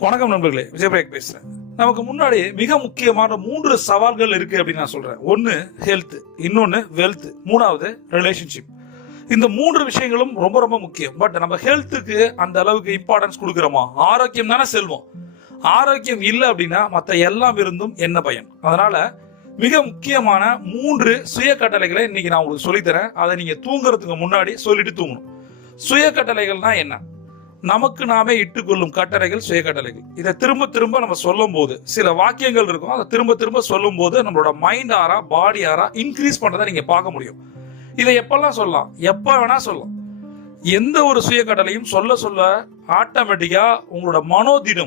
வணக்கம் நண்பர்களே, விஜயபிரேக் பேசுறேன். நமக்கு முன்னாடி மிக முக்கியமான 3 சவால்கள் இருக்கு அப்படின்னு நான் சொல்றேன். ஒன்னு ஹெல்த், இன்னொன்னு வெல்த், மூணாவது ரிலேஷன்ஷிப். இந்த 3 விஷயங்களும் ரொம்ப ரொம்ப முக்கியம். பட் நம்ம ஹெல்த்துக்கு அந்த அளவுக்கு இம்பார்ட்டன்ஸ் கொடுக்கிறோமா? ஆரோக்கியம் தானே செல்வம். ஆரோக்கியம் இல்லை அப்படின்னா மற்ற எல்லாம் இருந்தும் என்ன பயன்? அதனால மிக முக்கியமான 3 சுய கட்டளைகளை இன்னைக்கு நான் உங்களுக்கு சொல்லித்தரேன். அதை நீங்க தூங்குறதுக்கு முன்னாடி சொல்லிட்டு தூங்கணும். சுய கட்டளைகள்னா என்ன? நமக்கு நாமே இட்டுக்கொள்ளும் கட்டளைகள் சுய கட்டளைகள். இதை திரும்ப திரும்ப நம்ம சொல்லும் போது சில வாக்கியங்கள் இருக்கும். அதை திரும்ப திரும்ப சொல்லும் போது நம்மளோட மைண்ட் ஆரா பாடி ஆரா இன்க்ரீஸ் பண்றதை நீங்க பார்க்க முடியும். இதை எப்பெல்லாம் சொல்லலாம்? எப்ப வேணா சொல்லலாம். எந்த ஒரு சுய கட்டளையும் சொல்ல சொல்ல ஆட்டோமேட்டிக்கா உங்களோட மனோதிடம்